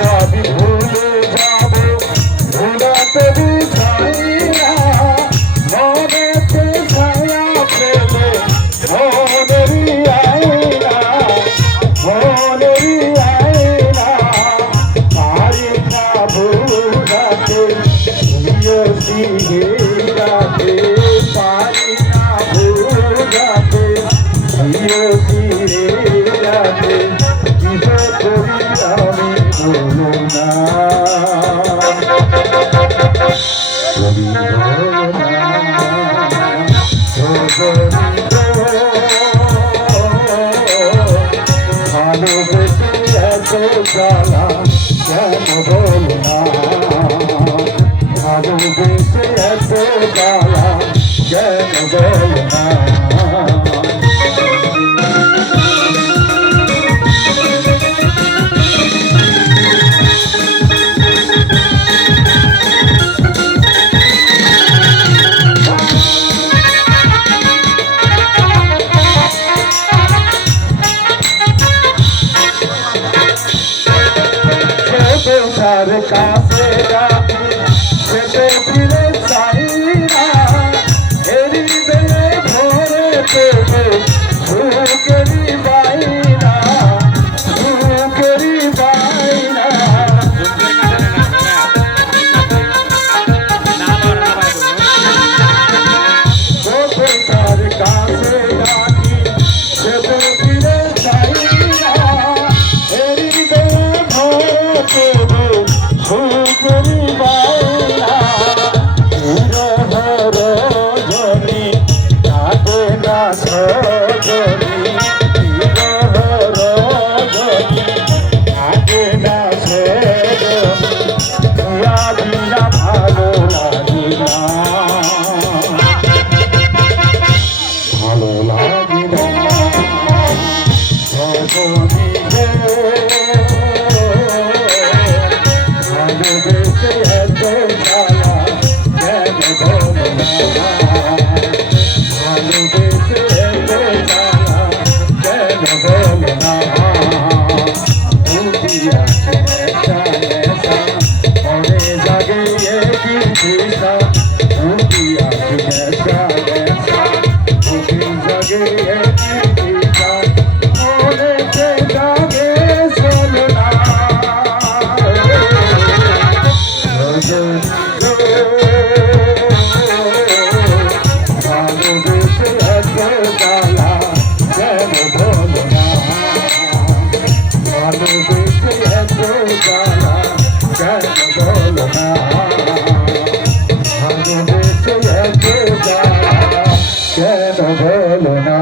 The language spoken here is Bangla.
ভাবি ভুলে যাব ভুলাতে বুঝাই না মনেতে ছায়া ফেলে মনেরই আয়না মনেরই আয়না পারি না ভুলাতে তুইও সিরাতে পারি না ভুলাতে তুইও সিরাতে কিসে করি আমি বলো না কবি বলো না ভালোবেসে এত জ্বালা কেন বলো না ভালোবেসে এত জ্বালা কেন বলো না তার কাছে রাখি সেতে ফিরে চাই না হৃদয়ে ভরে পেলে সুখেরই বাইনা সুখেরই বাইনা তার কাছে রাখি সেতে ফিরে চাই না হৃদয়ে ভরে পেলে সুখেরই বাইনা বিরহ রজনী কাটে না সজনী বিরহ রজনী কাটে না সজনী তুয়া বিনা ভালো লাগে না ভালো লাগে না সজনী ভালোবেসে এত জ্বালা কেন বলো না ভালোবেসে এত জ্বালা কেন বলো না উঠিয়া নেশা নেশা মনে জাগে কি দিশা উঠিয়া নেশা নেশা উঠি জাগে কি দিশা মনেতে জাগে চলো না ভালোবেসে এত জ্বালা কেন বলো না ভালোবেসে এত জ্বালা কেন বলো না ভালোবেসে এত জ্বালা কেন বলো না